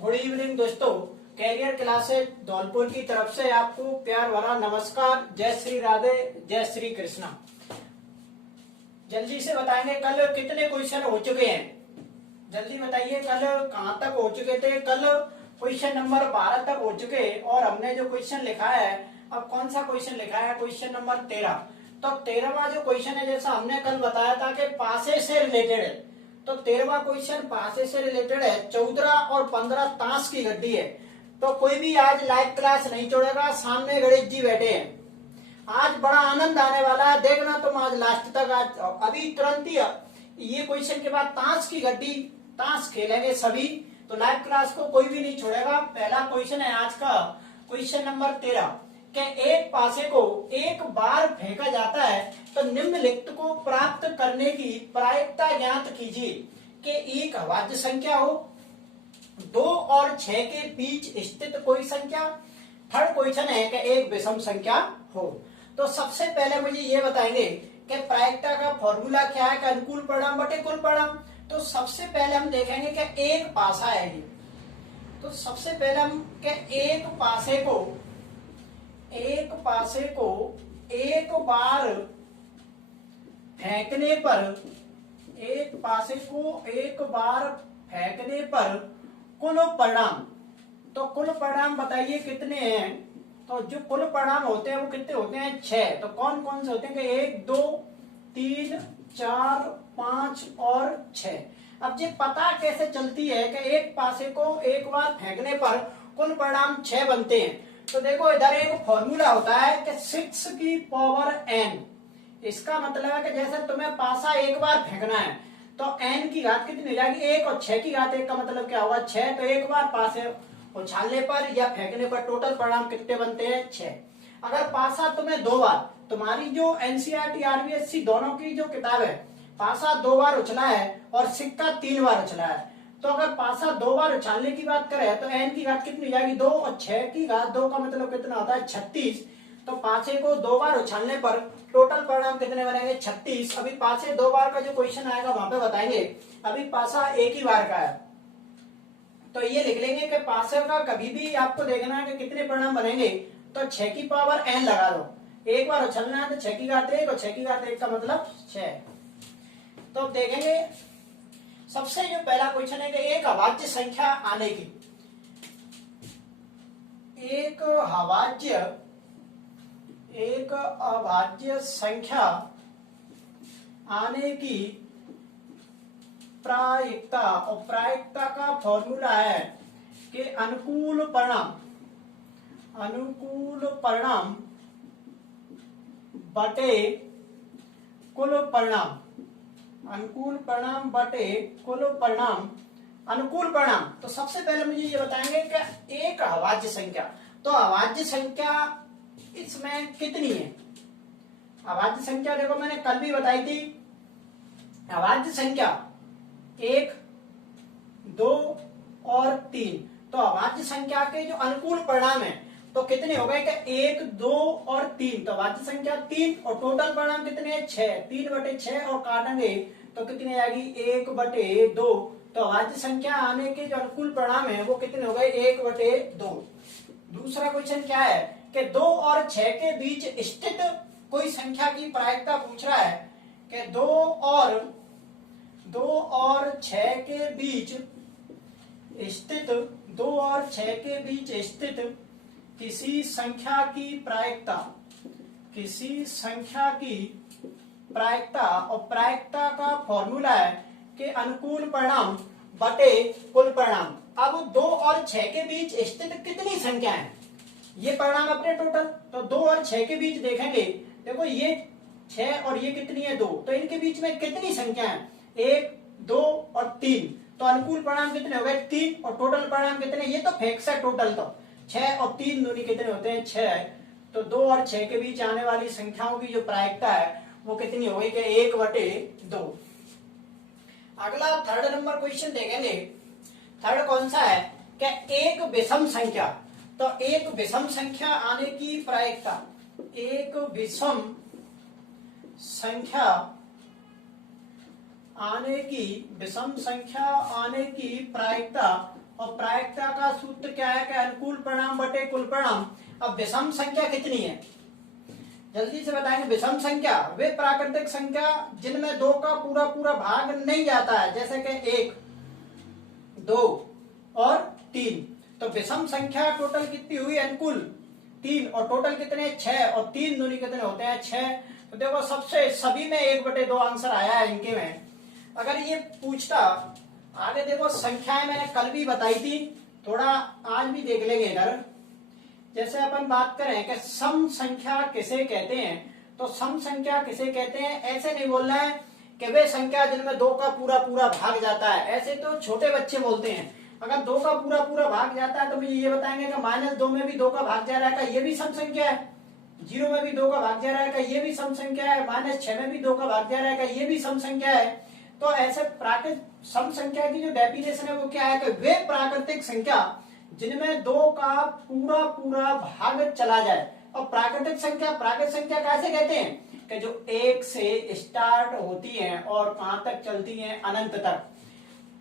Good evening दोस्तों, career classes Dholpur की तरफ से आपको प्यार भरा नमस्कार। जय श्री राधे, जय श्री कृष्णा। जल्दी से बताएंगे कल कितने क्वेश्चन हो चुके हैं। जल्दी बताइए कल कहाँ तक हो चुके थे। कल क्वेश्चन नंबर 12 तक हो चुके और हमने जो क्वेश्चन लिखा है, अब कौन सा क्वेश्चन लिखा है, क्वेश्चन नंबर 13। तो 13वां जो क्वेश्चन है, जैसा हमने कल बताया था कि पासे से रिलेटेड है, तो 13वां क्वेश्चन पासे से रिलेटेड है। 14 और 15 ताश की गड्डी है। तो कोई भी आज लाइव क्लास नहीं छोड़ेगा। सामने गणेश जी बैठे हैं, आज बड़ा आनंद आने वाला है। देखना तुम आज लास्ट तक। आज अभी तुरंत ही ये क्वेश्चन के बाद ताश की गड्डी, ताश खेलेंगे सभी। तो लाइव क्लास को कोई भी नहीं छोड़ेगा। पहला क्वेश्चन है आज का, क्वेश्चन नंबर 13 के एक पासे को एक बार फेंका जाता है तो निम्नलिखित को प्राप्त करने की प्रायिकता ज्ञात कीजिए कि एक अभाज्य संख्या हो, 2 और 6 के बीच स्थित कोई संख्या। थर्ड क्वेश्चन है कि एक विषम संख्या हो। तो सबसे पहले मुझे ये बताएंगे कि प्रायिकता का फॉर्मूला क्या है, कि अनुकूल परिणाम बटे कुल परिणाम। तो सबसे पहले हम देखेंगे कि एक पासा है ये। तो सबसे पहले हम के एक पासे को एक बार फेंकने पर, एक पासे को एक बार फेंकने पर कुल परिणाम। तो कुल परिणाम बताइए कितने हैं। तो जो कुल परिणाम होते हैं वो कितने होते हैं, 6। तो कौन कौन से होते हैं कि 1 2 3 4 5 और 6। अब ये पता कैसे चलती है कि एक पासे को एक बार फेंकने पर कुल परिणाम 6 बनते हैं। तो देखो इधर एक फॉर्मूला होता है कि 6 की पावर n। इसका मतलब है कि जैसे तुम्हें पासा एक बार फेंकना है तो n की घात कितनी हो जाएगी, 1, और 6 की घात 1 का मतलब क्या होगा, 6। तो एक बार पासे उछालने पर या फेंकने पर टोटल परिणाम कितने बनते हैं, 6। अगर पासा तुम्हें 2 बार, तुम्हारी जो एनसीईआरटी आरबीएससी दोनों की जो किताब है, पासा 2 बार उछला है और सिक्का 3 बार उछला है। तो अगर पासा 2 बार उछालने की बात करें तो n की घात कितनी हो जाएगी, 2, और 6 की घात 2 का मतलब कितना होता है, 36। तो पासे को 2 बार उछालने पर टोटल परिणाम कितने बनेंगे, 36। अभी पासे 2 बार का जो क्वेश्चन आएगा वहां पे बताएंगे। अभी पासा एक ही बार का है तो ये लिख लेंगे कि पासे का कभी भी आपको देखना है कि कितने परिणाम बनेंगे। तो 6 की पावर n लगा दो। एक बार उछलना है तो 6 की घात 1, और 6 की घात 1 का मतलब 6। तो देखेंगे सबसे जो पहला क्वेश्चन है कि एक अभाज्य संख्या आने की, एक अभाज्य संख्या आने की प्रायिकता, और प्रायिकता का फॉर्मूला है कि अनुकूल परिणाम बटे कुल परिणाम। अनुकूल परिणाम बटे कुल परिणाम। अनुकूल परिणाम, तो सबसे पहले मुझे ये बताएंगे कि एक अभाज्य संख्या, तो अभाज्य संख्या इसमें कितनी है। अभाज्य संख्या देखो मैंने कल भी बताई थी। अभाज्य संख्या 1 2 और 3। तो अभाज्य संख्या के जो अनुकूल परिणाम है तो कितने हो गए कि 1 2 और 3। तो अभाज्य संख्या 3 और टोटल परिणाम कितने हैं, 6। 3 बटे 6 और काटेंगे तो कितनी आएगी, 1 बटे 2। तो अभाज्य संख्या आने के जो अनुकूल परिणाम है वो कितने हो गए, 1 बटे 2। दूसरा क्वेश्चन क्या है कि 2 और 6 के बीच स्थित कोई संख्या की प्रायिकता पूछ रहा है कि 2 और 6 के बीच स्थित, 2 और 6 के बीच स्थित किसी संख्या की प्रायिकता, किसी संख्या की प्रायिकता, और प्रायिकता का फॉर्मूला है कि अनुकूल परिणाम बटे कुल परिणाम। अब 2 और 6 के बीच स्थित कितनी संख्या है, ये परिणाम अपने टोटल। तो 2 और 6 के बीच देखेंगे, देखो ये 6 और ये कितनी है, 2। तो इनके बीच में कितनी संख्या है, 1 2 और 3। तो अनुकूल परिणाम कितने हो गए, 3, और टोटल परिणाम कितने, ये तो फिक्स है टोटल। तो 6 और 3 दूनी कितने होते हैं, 6। तो 2 और 6 के बीच आने वाली संख्याओं की जो प्रायिकता है वो कितनी हो गई, कि 1 बटे 2। अगला थर्ड नंबर क्वेश्चन देखेंगे। थर्ड कौन सा है कि एक विषम संख्या। तो एक विषम संख्या आने की प्रायिकता, एक विषम संख्या आने की, विषम संख्या आने की प्रायिकता और प्रायिकता का सूत्र क्या है कि अनुकूल परिणाम बटे कुल परिणाम। अब विषम संख्या कितनी है, जल्दी से बताएंगे। विषम संख्या वे प्राकृतिक संख्या जिनमें 2 का पूरा पूरा भाग नहीं जाता है, जैसे कि 1, 2 और 3। तो विषम संख्या टोटल कितनी हुई, अनुकूल 3, और टोटल कितने 6, और 3 दूनी कितने होते हैं 6। तो देखो सबसे सभी में 1/2 आंसर आया है इनके में। अगर ये पूछता आगे, देखो संख्याएं मैंने कल भी बताई थी, थोड़ा आज भी देख लेंगे इधर। जैसे अपन बात करें कि सम संख्या किसे कहते हैं, तो सम संख्या किसे कहते हैं, ऐसे नहीं बोलना है कि वे संख्या जिनमें 2 का पूरा पूरा भाग जाता है, ऐसे तो छोटे बच्चे बोलते हैं। अगर 2 का पूरा पूरा भाग जाता है तो मुझे ये बताएंगे कि -2 में भी 2 का भाग जा रहा है, का ये भी सम संख्या है। 0 में भी 2 का भाग जा रहा है, का ये भी सम संख्या है। -6 में भी 2 का भाग जा रहा है, का ये भी सम संख्या है। तो ऐसे प्राकृतिक सम संख्या की जो डेफिनेशन है वो क्या है कि वे प्राकृतिक संख्या जिनमें 2 का पूरा पूरा भाग चला जाए। और प्राकृतिक संख्या कैसे कहते हैं कि जो 1 से स्टार्ट होती हैं और कहां तक चलती हैं, अनंत तक।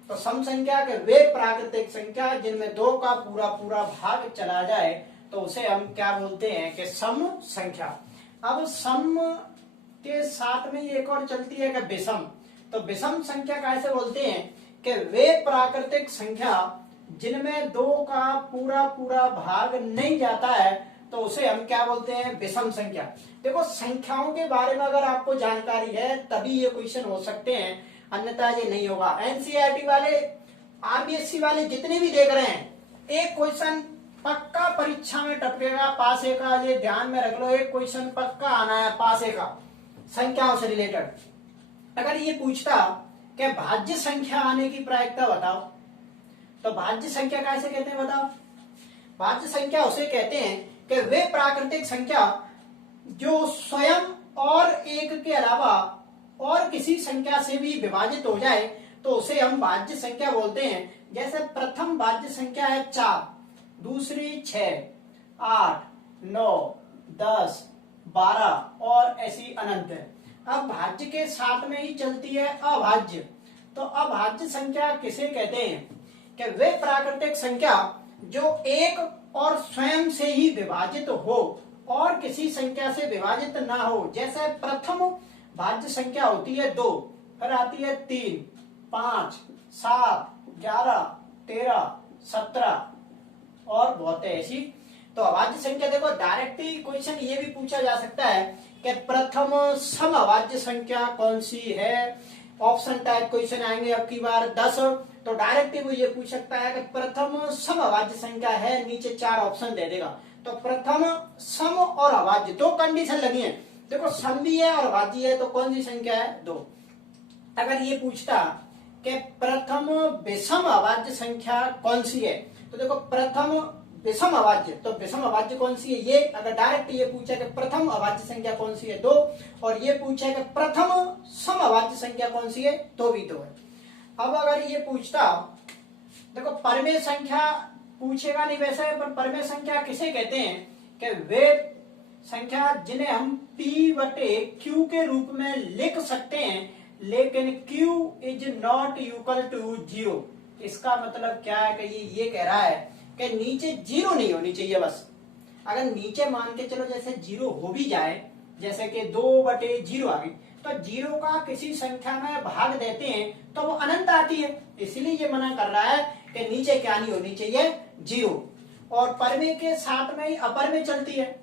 तो सम संख्या के वे प्राकृतिक संख्या जिनमें 2 का पूरा पूरा भाग चला जाए, तो उसे हम क्या बोलते हैं कि सम संख्या। अब सम के साथ में एक और चलती है कि विषम। तो विषम संख्या कैसे बोलते हैं कि वे प्राकृतिक संख्या जिनमें 2 का पूरा पूरा भाग नहीं जाता है, तो उसे हम क्या बोलते हैं, विषम संख्या। देखो संख्याओं के बारे में अगर आपको जानकारी है तभी ये क्वेश्चन हो सकते हैं, अन्यथा ये नहीं होगा। एनसीईआरटी वाले, आरबीएससी वाले जितने भी देख रहे हैं, एक क्वेश्चन पक्का परीक्षा में टपकेगा पासे का, ये ध्यान में रख लो। एक क्वेश्चन पक्का आना है पासे का संख्याओं से रिलेटेड। अगर ये पूछता कि भाज्य संख्या आने की प्रायिकता बताओ, तो भाज्य संख्या कैसे कहते हैं बताओ। भाज्य संख्या उसे कहते हैं कि वे प्राकृतिक संख्या जो स्वयं और 1 के अलावा और किसी संख्या से भी विभाजित हो जाए, तो उसे हम भाज्य संख्या बोलते हैं। जैसे प्रथम भाज्य संख्या है 4, दूसरी 6, 8, 9, 10, 12 और ऐसी अनंत है। अब भाज्य के साथ में ही चलती है अभाज्य। तो अभाज्य संख्या किसे कहते हैं कि वे प्राकृतिक संख्या जो 1 और स्वयं से ही विभाजित हो और किसी संख्या से विभाजित ना हो। जैसे प्रथम भाज्य संख्या होती है 2, फिर आती है 3, 5, 7, 11, 13, 17 और बहुत है ऐसी। तो अभाज्य संख्या देखो डायरेक्ट ही क्वेश्चन ये भी पूछा जा सकता है कि प्रथम समअभाज्य संख्या कौन सी है। ऑप्शन टाइप क्वेश्चन आएंगे अब की बार 10, तो डायरेक्ट ही वो ये पूछ सकता है कि प्रथम समअभाज्य संख्या है, नीचे 4 ऑप्शन दे देगा। तो प्रथम सम और अभाज्य 2 कंडीशन लगी है। देखो सम भी है और अभाज्य है, तो कौन सी संख्या है 2। अगर ये पूछता कि प्रथम विषम अभाज्य संख्या कौन सी है, तो देखो प्रथम विषम अभाज्य, तो विषम अभाज्य कौन सी है ये। अगर डायरेक्ट ये पूछे कि प्रथम अभाज्य संख्या कौन सी है 2, और ये पूछे कि प्रथम सम अभाज्य संख्या कौन सी है, तो भी 2 है। अब अगर ये पूछता, देखो परमेय संख्या पूछेगा नहीं वैसे, पर परमेय संख्या किसे कहते हैं कि वे संख्या जिन्हें हम P/Q के रूप में लिख सकते हैं, लेकिन Q is not equal to 0। इसका मतलब क्या है कि ये कह रहा है कि नीचे 0 नहीं होनी चाहिए बस। अगर नीचे मान के चलो जैसे 0 हो भी जाए, जैसे कि 2/0 आ गई, तो 0 का किसी संख्या में भाग देते हैं तो वो अनंत आती है। इसलिए ये मना कर रहा है कि नीचे क्या नहीं होनी चाहिए 0। और परमेय के साथ में ही अपरमेय चलती है,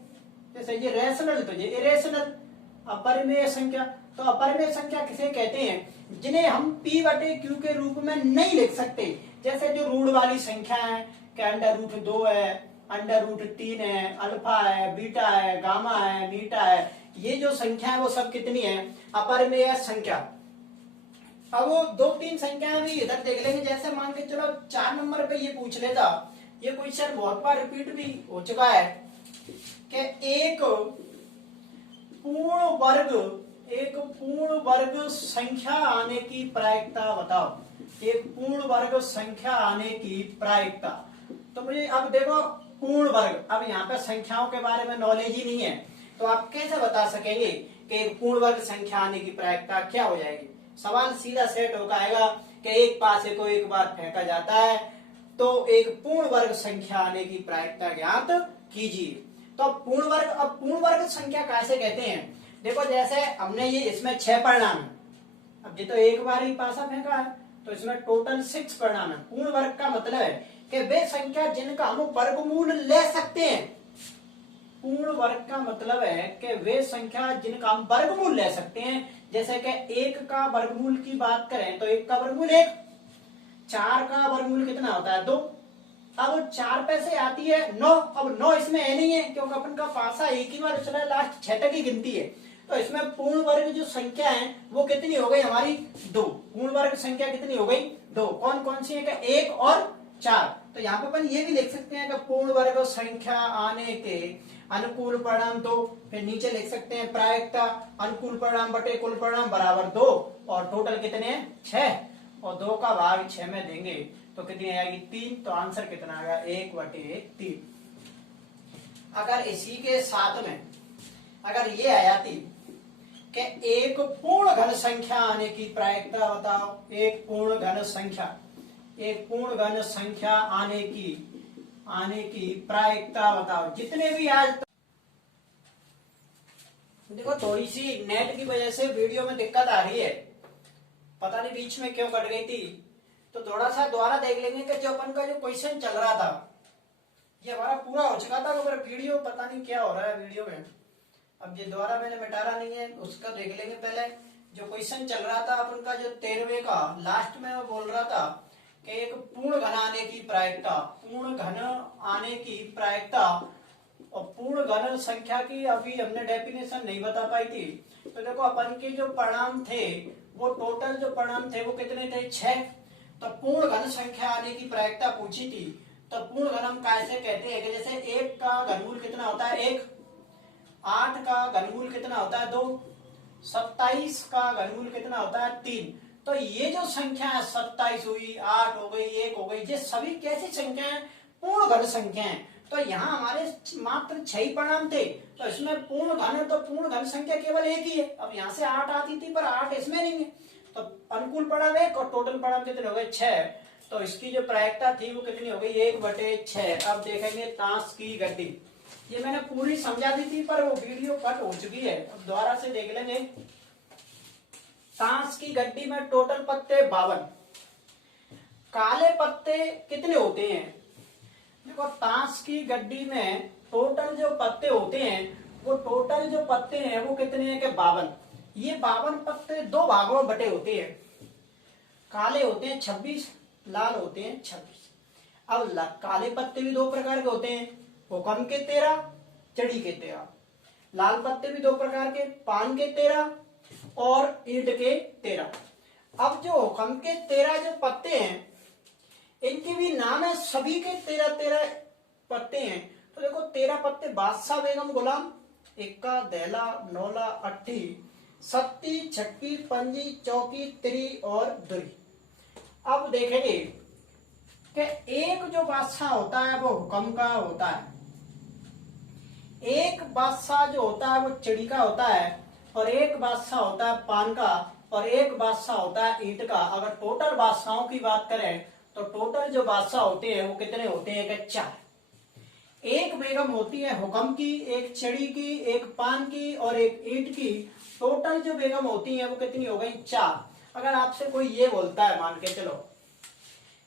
जैसे ये रेशनल तो ये इरेशनल। अपरमेय संख्या, तो अपरमेय संख्या किसे कहते हैं जिन्हें हम P/Q के रूप में नहीं लिख सकते। जैसे जो रूढ़ वाली संख्या है कि √2 है, √3 है, अल्फा है, बीटा है, गामा है, बीटा है, ये जो संख्या है वो सब कितनी है, अपरमेय संख्या। अब वो 2-3 संख्याएं भी इधर देख लेंगे। जैसे मान के चलो 4 नंबर पे ये पूछ लेता, ये क्वेश्चन बहुत बार रिपीट भी हो चुका है कि एक पूर्ण वर्ग संख्या आने की प्रायिकता बताओ। एक पूर्ण वर्ग संख्या आने की प्रायिकता। तो मुझे अब देखो पूर्ण वर्ग, अब यहाँ पे संख्याओं के बारे में नॉलेज ही नहीं है, तो आप कैसे बता सकेंगे कि एक पूर्ण वर्ग संख्या आने की प्रायिकता क्या हो जाएगी। सवाल सीधा सेट होकर आएगा कि एक पासे को एक बार फेंका जाता है तो एक पूर्ण वर्ग संख्या आने की प्रायिकता ज्ञात कीजिए। तो अब पूर्ण वर्ग संख्या कैसे कहते हैं? देखो जैसे हमने ये इसमें 6 परिणाम है, अब ये तो एक बार ही पासा फेंका है, तो इसमें टोटल 6 परिणाम है। पूर्ण वर्ग का मतलब है कि वे संख्या जिनका हम वर्गमूल ले सकते हैं। पूर्ण वर्ग का मतलब है कि वे संख्या जिनका हम वर्गमूल ले सकते हैं। जैसे कि 1 का वर्गमूल की बात करें तो 1 का वर्गमूल 1, 4 का वर्गमूल कितना होता है 2। अब 4 पे से आती है 9, अब 9 इसमें है नहीं है क्योंकि अपन का पासा एक ही बार चला, लास्ट 6 तक ही गिनती है। तो इसमें पूर्ण वर्ग जो संख्या है वो कितनी हो गई हमारी 2। पूर्ण वर्ग संख्या कितनी हो गई 2। कौन कौन सी है? 1 और 4। तो यहाँ पे अपन ये भी लिख सकते हैं कि पूर्ण वर्ग संख्या आने के अनुकूल परिणाम 2। फिर नीचे लिख सकते हैं प्रायिकता अनुकूल परिणाम बटे कुल परिणाम बराबर 2, और टोटल कितने हैं 6, और 2 का भाग 6 में देंगे तो कितनी आएगी 3। तो आंसर कितना आएगा 1/3। अगर इसी के साथ में अगर ये आ जाती कि एक पूर्ण घन संख्या आने की प्रायिकता बताओ, एक पूर्ण घन संख्या आने की प्रायिकता बताओ। जितने भी आज देखो थोड़ी सी नेट की वजह से वीडियो में दिक्कत आ रही है, पता नहीं बीच में क्यों कट गई थी, तो थोड़ा सा दोबारा देख लेंगे कि जो अपन का जो क्वेश्चन चल रहा था ये हमारा पूरा हो चुका था, मगर वीडियो पता नहीं क्या हो रहा है वीडियो में। अब ये दोबारा मैंने मिटारा नहीं है, उसका देख लेंगे। पहले जो क्वेश्चन चल रहा था अपन का जो 13वें का लास्ट में वो बोल रहा था कि एक पूर्ण घन आने की प्रायिकता, पूर्ण घन आने की प्रायिकता, और पूर्ण घन संख्या की अभी हमने डेफिनेशन नहीं बता पाई थी। तो देखो अपन के जो परिणाम थे वो टोटल जो परिणाम थे वो कितने थे 6। तो पूर्ण घन संख्या आने की प्रायिकता पूछी थी, तो पूर्ण घन हम कैसे कहते हैं कि जैसे 1 का घनमूल कितना होता है 1, 8 का घनमूल कितना होता है 2, 27 का घनमूल कितना होता है 3। तो ये जो संख्या है 27 हुई, 8 हो गई, 1 हो गई, ये सभी कैसी संख्या है? पूर्ण घन संख्या है। तो यहाँ हमारे मात्र 6 परिणाम थे, तो इसमें पूर्ण घन है तो पूर्ण घन संख्या केवल एक ही है। अब यहाँ से 8 आती थी पर 8 इसमें नहीं है, तो अनुकूल परिणाम 1 और टोटल परिणाम कितने हो गए 6। तो इसकी जो प्रायिकता थी वो कितनी हो गई 1/6। अब देखेंगे ताश की गड्डी, ये मैंने पूरी समझा दी थी पर वो वीडियो कट हो चुकी है, अब दोबारा से देख लेंगे। ताश की गड्डी में टोटल पत्ते 52, काले पत्ते कितने होते हैं? देखो ताश की गड्डी में टोटल जो पत्ते होते हैं वो कितने हैं कि 52। ये 52 पत्ते 2 भागों में बटे होते हैं, काले होते हैं 26, लाल होते हैं 26। अब काले पत्ते भी 2 प्रकार के होते हैं, हुक्म के 13, चढ़ी के 13। लाल पत्ते भी 2 प्रकार के, पान के 13 और ईंट के 13। अब जो हुक्म के 13 जो पत्ते हैं इनके भी नाम है, सभी के 13 पत्ते हैं। तो देखो 13 पत्ते बादशाह बेगम गुलाम, इक्का दहला नौला अट्ठी सत्ती छट्टी पंजी चौकी तिरी और दुरी। अब देखेंगे कि एक जो बादशाह होता है वो हुक्म का होता है, एक बादशाह जो होता है वो चिड़ी का होता है, और एक बादशाह होता है पान का, और एक बादशाह होता है ईंट का। अगर टोटल बादशाहों की बात करें तो टोटल जो बादशाह होते हैं वो कितने होते हैं कि 4। एक बेगम होती है हुक्म की, एक चिड़ी की, एक पान की और एक ईंट की। टोटल जो बेगम होती है वो कितनी हो गई 4। अगर आपसे कोई ये बोलता है, मान के चलो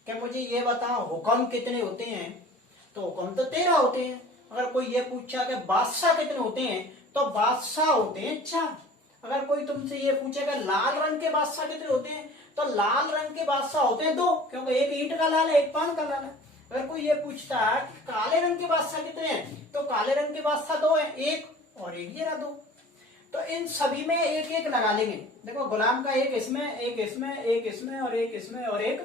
कि मुझे ये बताओ हुक्म कितने होते हैं, तो हुक्म तो 13 होते हैं। अगर कोई ये पूछा कि बादशाह कितने होते हैं, तो बादशाह होते हैं 4। अगर कोई तुमसे ये पूछेगा लाल रंग के बादशाह कितने होते हैं, तो लाल रंग के बादशाह होते हैं 2, क्योंकि एक ईंट का लाल है एक पान का लाल है। अगर कोई ये पूछता है काले रंग के बादशाह कितने हैं, तो काले रंग के बादशाह 2 हैं, एक और एक ये रहा 2। तो इन सभी में एक एक लगा लेंगे। देखो गुलाम का एक इसमें, एक इसमें, एक इसमें और एक इसमें और एक,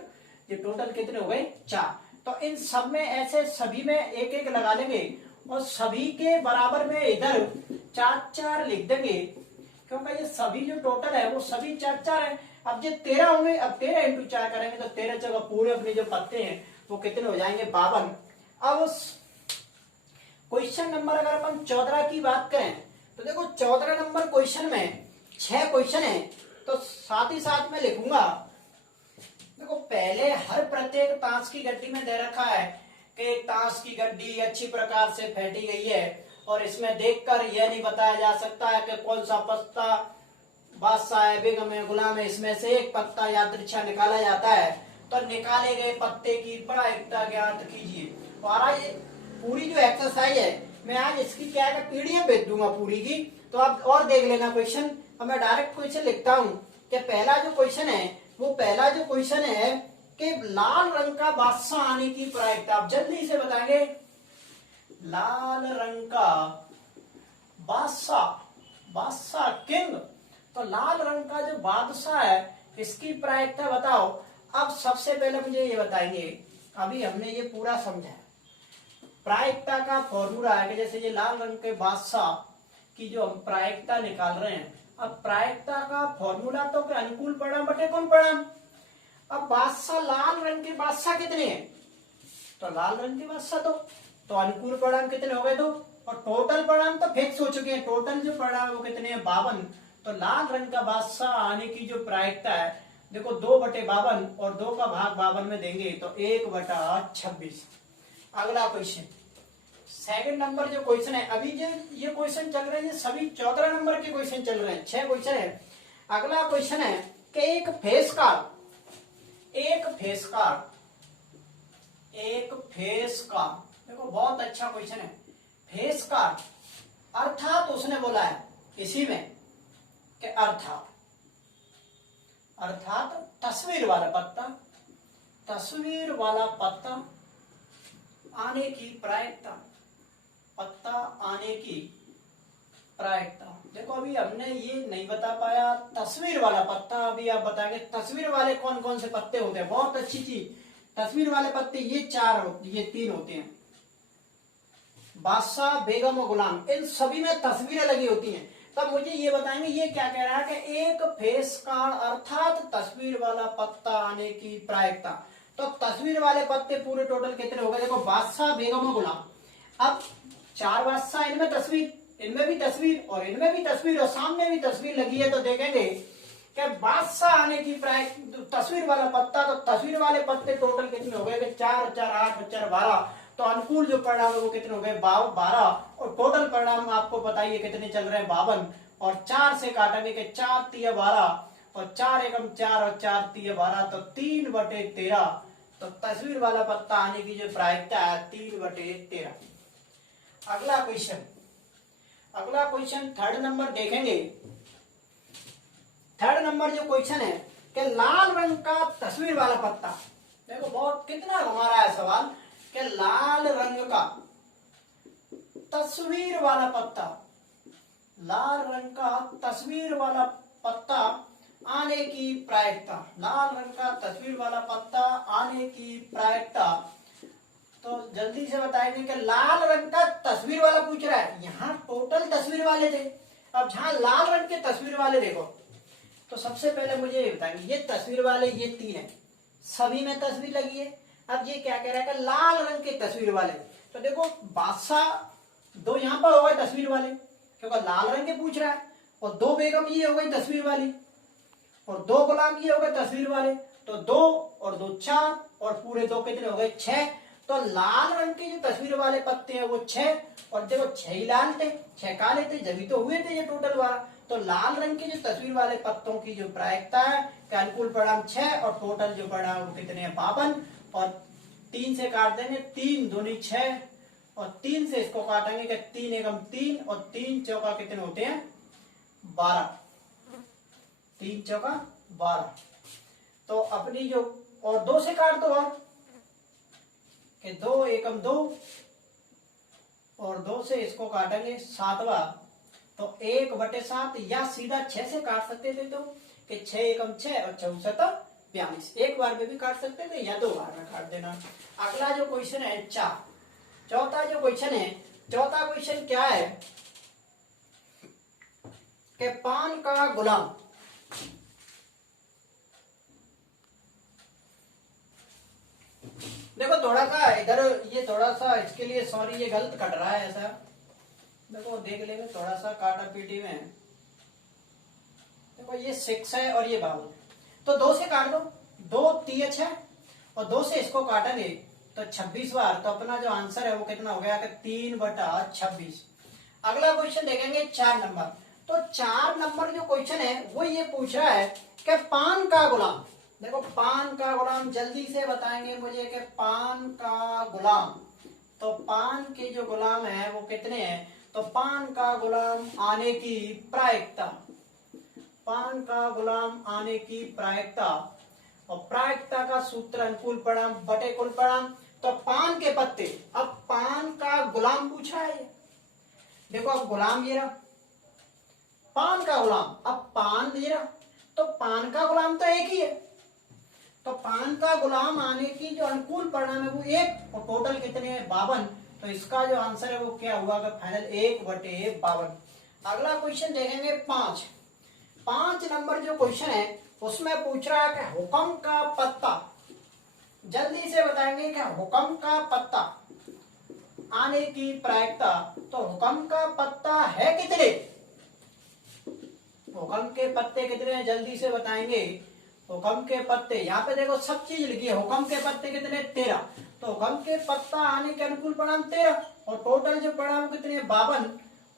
ये टोटल कितने हो गए 4। तो इन सब में ऐसे सभी में एक एक लगा लेंगे और सभी के बराबर में इधर 4 लिख देंगे, क्योंकि ये सभी जो टोटल है वो सभी 4 है। अब ये 13 होंगे, अब 13 × 4 करेंगे तो 13 जगह पूरे अपने जो पत्ते हैं वो कितने हो जाएंगे 52। अब क्वेश्चन नंबर अगर अपन 14 की बात करें तो देखो 14 नंबर क्वेश्चन में 6 क्वेश्चन है, तो साथ ही साथ में लिखूंगा। देखो पहले हर प्रत्येक ताश की गड्डी में दे रखा है कि एक ताश की गड्डी अच्छी प्रकार से फेंटी गई है और इसमें देखकर यह नहीं बताया जा सकता है कि कौन सा पत्ता बादशाह है, बेगम है, गुलाम है, इसमें से एक पत्ता यादृच्छा निकाला जाता है। तो निकाले गए पत्ते की प्रायिकता ज्ञात कीजिए। और आज पूरी जो एक्सरसाइज है मैं आज इसकी क्या है पीडीएफ भेज दूंगा पूरी की, तो आप और देख लेना क्वेश्चन। अब मैं डायरेक्ट क्वेश्चन लिखता हूँ कि पहला जो क्वेश्चन है कि लाल रंग का बादशाह आने की प्रायिकता। आप जल्दी से बताएंगे लाल रंग का बादशाह किंग। तो लाल रंग का जो बादशाह है इसकी प्रायिकता बताओ। अब सबसे पहले मुझे ये बताएंगे, अभी हमने ये पूरा समझा प्रायिकता का फॉर्मूला है कि जैसे ये लाल रंग के बादशाह की जो हम प्रायिकता निकाल रहे हैं। अब प्रायिकता का फॉर्मूला तो कि अनुकूल परिणाम बटे कुल परिणाम। अब बादशाह लाल रंग के बादशाह कितने हैं, तो लाल रंग के बादशाह तो अनुकूल परिणाम कितने हो गए दो, और टोटल परिणाम तो फिक्स हो चुके हैं। टोटल जो परिणाम वो कितने हैं 52। तो लाल रंग का बादशाह आने की जो प्रायिकता है देखो 2/52 और 2 का भाग 52 में देंगे तो 1/26। अगला क्वेश्चन सेकंड नंबर जो क्वेश्चन है, अभी जो ये क्वेश्चन चल रहे हैं सभी 14 नंबर के क्वेश्चन चल रहे हैं, 6 क्वेश्चन है। अगला क्वेश्चन है कि एक फेस कार्ड देखो बहुत अच्छा क्वेश्चन है। फेस कार्ड अर्थात उसने बोला है इसी में कि अर्थात तस्वीर वाला पत्ता आने की प्रायिकता। देखो अभी हमने ये नहीं बता पाया तस्वीर वाला पत्ता, अभी आप बताएंगे तस्वीर वाले कौन कौन से पत्ते होते हैं। बहुत अच्छी चीज, तस्वीर वाले पत्ते ये 3 होते हैं, बादशाह, बेगम और गुलाम, इन सभी में तस्वीरें लगी होती हैं। तब मुझे ये बताएंगे ये क्या कह रहा है कि एक फेस कार्ड अर्थात तस्वीर वाला पत्ता आने की प्रायिकता। तो तस्वीर वाले पत्ते पूरे टोटल कितने हो गए देखो, बादशाह, बेगम और गुलाम। अब 4 बादशाह, इनमें भी तस्वीर और इनमें भी तस्वीर और सामने भी तस्वीर लगी है। तो देखेंगे कि बादशाह आने की तस्वीर वाला पत्ता, तो तस्वीर वाले पत्ते टोटल कितने हो गए 4 और 4 8 और 4 12। तो अनुकूल जो परिणाम है वो कितने हो गए 12 और टोटल परिणाम आपको बताइए कितने चल रहे हैं 52। और 4 से काटेंगे कि 4 3 12 और 4 एकम 4 और 4 3 12 तो 3/13। तो तस्वीर वाला पत्ता आने की जो प्रायिकता है 3/13। अगला क्वेश्चन थर्ड नंबर देखेंगे। थर्ड नंबर जो क्वेश्चन है कि लाल रंग का तस्वीर वाला पत्ता। देखो बहुत कितना घुमा रहा है सवाल कि लाल रंग का तस्वीर वाला पत्ता आने की प्रायिकता। तो जल्दी से बताएंगे कि लाल रंग का तस्वीर वाला पूछ रहा है, यहाँ टोटल तस्वीर वाले थे। अब जहां लाल रंग के तस्वीर वाले देखो, तो सबसे पहले मुझे ये बताएंगे ये तस्वीर वाले ये 3 है, सभी में तस्वीर लगी है। अब ये क्या कह रहा है कि लाल रंग के तस्वीर वाले, तो देखो बादशाह 2 यहाँ पर हो गए तस्वीर वाले क्योंकि लाल रंग के पूछ रहा है, और 2 बेगम ये हो गई तस्वीर वाली, और 2 गुलाम ये हो गए तस्वीर वाले। तो 2 और 2 4 और पूरे 2 कितने हो गए 6। तो लाल रंग के जो तस्वीर वाले पत्ते हैं वो 6, और देखो 6 ही लाल थे 6 काले थे, जब तो हुए थे ये टोटल 12। तो लाल रंग के जो तस्वीर वाले पत्तों की जो प्रायिकता है कि अनुकूल परिणाम 6 और टोटल जो परिणाम वो कितने हैं 52। और 3 से काट देंगे 3 दूनी 6 और 3 से इसको काटेंगे कि 3 एकम 3 और 3 चौका कितने होते हैं 12। 3 चौका 12। तो अपनी जो और 2 से काट दो और कि 2 एकम 2 और 2 से इसको काटेंगे 7वां तो 1/7, या सीधा 6 से काट सकते थे तो कि 6 एकम 6 और 6 42, एक बार में भी काट सकते थे या 2 बार में काट देना। अगला जो क्वेश्चन है चौथा क्वेश्चन क्या है कि पान का गुलाम। देखो थोड़ा सा इधर ये थोड़ा सा इसके लिए सॉरी ये गलत कट रहा है ऐसा, देखो देख लेंगे थोड़ा सा काटा पीटी में। देखो ये 6 है और ये 52, तो 2 से काट दो 2 TH है और 2 से इसको काटेंगे तो 26 बार, तो अपना जो आंसर है वो कितना हो गया कि 3/26। अगला क्वेश्चन देखेंगे 4 नंबर। तो 4 नंबर जो क्वेश्चन है वो ये पूछ रहा है कि पान का गुलाम, देखो पान का गुलाम जल्दी से बताएंगे मुझे कि पान का गुलाम, तो पान के जो गुलाम है वो कितने हैं, तो पान का गुलाम आने की प्रायिकता, पान का गुलाम आने की प्रायिकता, और प्रायिकता का सूत्र अनुकूल परिणाम बटे कुल परिणाम। तो पान के पत्ते, अब पान का गुलाम पूछा है, देखो अब गुलाम ये रहा, पान का गुलाम, अब पान ये रहा, तो पान का गुलाम तो एक ही है, तो पान का गुलाम आने की जो अनुकूल परिणाम है वो 1, और टोटल कितने हैं 52, तो इसका जो आंसर है वो क्या हुआ फाइनल 1/52। अगला क्वेश्चन देखेंगे 5 नंबर जो क्वेश्चन है उसमें पूछ रहा है कि हुक्म का पत्ता, जल्दी से बताएंगे कि हुक्म का पत्ता आने की प्रायिकता, तो हुक्म का पत्ता है कितने, हुक्म के पत्ते कितने हैं जल्दी से बताएंगे। हुक्म के पत्ते, यहाँ पे देखो सब चीज लिखी है, हुक्म के पत्ते कितने 13, तो हुक्म के पत्ता आने के अनुकूल परिणाम 13, और टोटल जो परिणाम कितने 52,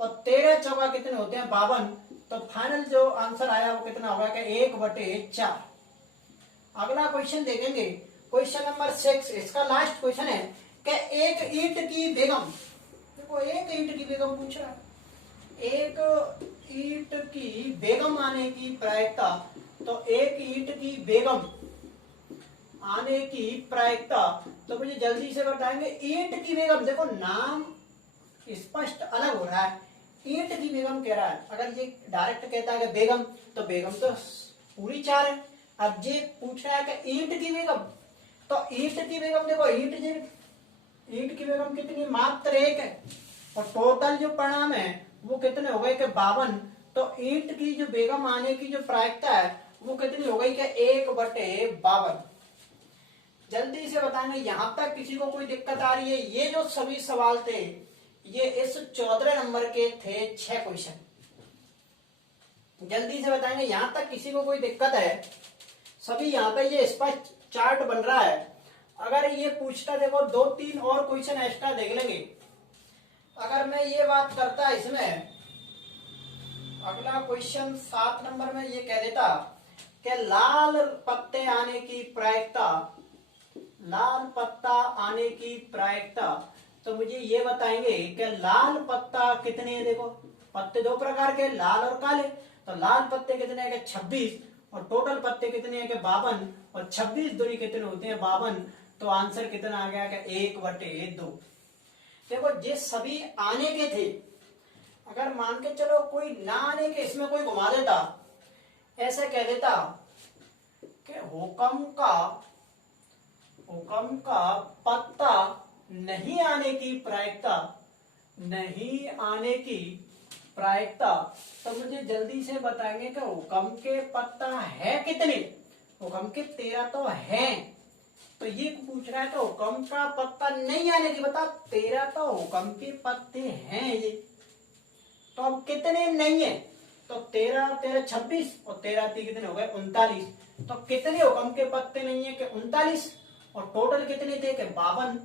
और 13 चौका कितने होते हैं 52, तो फाइनल जो आंसर आया वो कितना होगा कि 1/4। अगला क्वेश्चन देखेंगे क्वेश्चन नंबर 6, इसका लास्ट क्वेश्चन है कि एक ईंट की बेगम, देखो एक ईंट की बेगम पूछ रहा है, एक ईंट की बेगम आने की प्रायिकता, तो एक ईंट की बेगम आने की प्रायिकता, तो मुझे जल्दी से बताएंगे ईंट की बेगम, देखो नाम स्पष्ट अलग हो रहा है, ईंट की बेगम कह रहा है, अगर ये डायरेक्ट कहता है कि बेगम, तो बेगम तो पूरी 4 है, अब ये पूछ रहा है कि ईंट की बेगम, तो ईंट की बेगम देखो ईंट की बेगम कितनी मात्र 1 है, और टोटल जो परिणाम है वो कितने हो गए कि 52, तो ईंट की जो बेगम आने की जो प्रायिकता है वो कितनी हो गई कि 1/52। जल्दी से बताएंगे यहां तक किसी को कोई दिक्कत आ रही है, ये जो सभी सवाल थे ये इस 14 नंबर के थे 6 क्वेश्चन, जल्दी से बताएंगे यहां तक किसी को कोई दिक्कत है, सभी यहाँ पे ये स्पष्ट चार्ट बन रहा है। अगर ये पूछता देखो 2-3 और क्वेश्चन एक्स्ट्रा देख लेंगे, अगर मैं ये बात करता इसमें, अगला क्वेश्चन 7 नंबर में ये कह देता कि लाल पत्ते आने की प्रायिकता, लाल पत्ता आने की प्रायिकता, तो मुझे ये बताएंगे कि लाल पत्ता कितने हैं, देखो पत्ते 2 प्रकार के, लाल और काले, तो लाल पत्ते कितने हैं 26, और टोटल पत्ते कितने हैं 52, और 26 दूनी कितने होते हैं 52, तो आंसर कितना आ गया 1/2। देखो ये सभी आने के थे, अगर मान के चलो कोई ना आने के, इसमें कोई घुमा देता, ऐसे कह देता कि हुक्म का पत्ता नहीं आने की प्रायिकता, नहीं आने की प्रायिकता, तो मुझे जल्दी से बताएंगे कि हुक्म के पत्ता है कितने, हुक्म के 13 तो हैं, तो ये पूछ रहा है कि हुक्म का पत्ता नहीं आने की, बता 13 तो हुक्म के पत्ते हैं ये, तो अब कितने नहीं है, तो 13 26, और 13 कितने हो गए 39, तो कितने हुक्म के पत्ते नहीं है कि 39, और टोटल कितने थे कि 52,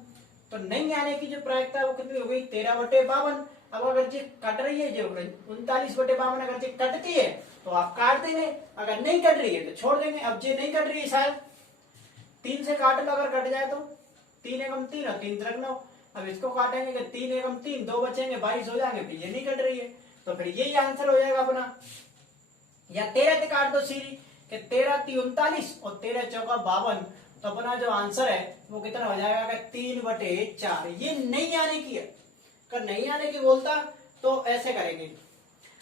तो नहीं आने की जो प्रायिकता है वो कितनी हो गई 13/52। अब अगर जी कट रही है जो 39/52, अगर जी कटती है तो आप काट देंगे, अगर नहीं कट रही है तो छोड़ देंगे। अब जी नहीं कट रही है शायद 3 से काट लो, अगर कट जाए तो 3 एकम 3 और 3 रख लो, अब इसको काटेंगे कि 3 एकम 3, 2 बचेंगे 22 हो जाएंगे, फिर ये नहीं कट रही है, तो फिर यही आंसर हो जाएगा अपना। या 13 से काट दो सीधी कि 13 × 39 और 13 × 4 52, तो अपना जो आंसर है वो कितना हो जाएगा कि 3/4। ये नहीं आने की है, अगर नहीं आने की बोलता तो ऐसे करेंगे।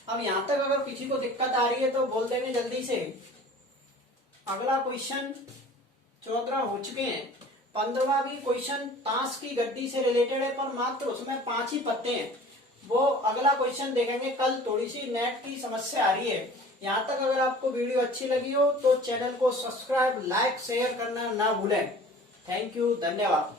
अब यहां तक अगर किसी को दिक्कत आ रही है तो बोल देंगे जल्दी से। अगला क्वेश्चन 14 हो चुके हैं, 15वां भी क्वेश्चन ताश की गड्डी से रिलेटेड है, पर मात्र उसमें 5 ही पत्ते हैं, वो अगला क्वेश्चन देखेंगे कल। थोड़ी सी नेट की समस्या आ रही है। यहाँ तक अगर आपको वीडियो अच्छी लगी हो तो चैनल को सब्सक्राइब, लाइक, शेयर करना ना भूलें। थैंक यू, धन्यवाद।